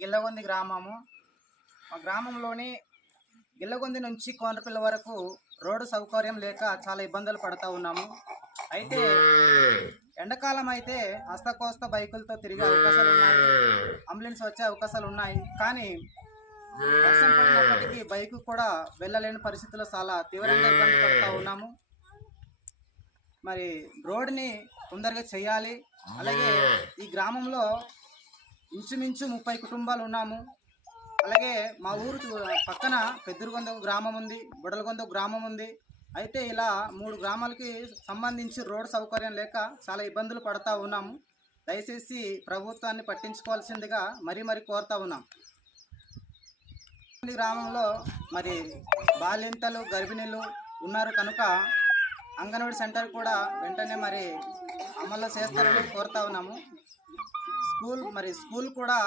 గిల్లగొంది గ్రామము. మా గ్రామంలోని గిల్లగొంది నుంచి కోనరపల్లి వరకు రోడ్డు సౌకర్యం లేక చాలా ఇబ్బందులు పడుతూ ఉన్నాము. అయితే ఎండాకాలం అయితే అస్తకోస్త బైకులతో తిరిగే అవకాశాలు ఉన్నాయి, అంబులెన్స్ వచ్చే అవకాశాలు ఉన్నాయి. కానీ వర్షం పడినప్పటికీ బైక్ కూడా వెళ్ళలేని పరిస్థితుల్లో చాలా తీవ్రంగా ఇబ్బంది పడుతూ ఉన్నాము. మరి రోడ్ని తొందరగా చేయాలి. అలాగే ఈ గ్రామంలో ఇంచుమించు 30 కుటుంబాలు ఉన్నాము. అలాగే మా ఊరు పక్కన పెద్దరుగొంద గ్రామం ఉంది, బుడలగొంద గ్రామం ఉంది. అయితే ఇలా 3 గ్రామాలకి సంబంధించి రోడ్ సౌకర్యం లేక చాలా ఇబ్బందులు పడుతూ ఉన్నాము. దయచేసి ప్రభుత్వాన్ని పట్టించుకోవాల్సిందిగా మరీ కోరుతూ ఉన్నాం. ఈ గ్రామంలో మరి బాలింతలు గర్భిణీలు ఉన్నారు కనుక అంగన్వాడీ సెంటర్ కూడా వెంటనే మరి అమలు చేస్తారని కోరుతా ఉన్నాము. స్కూల్ కూడా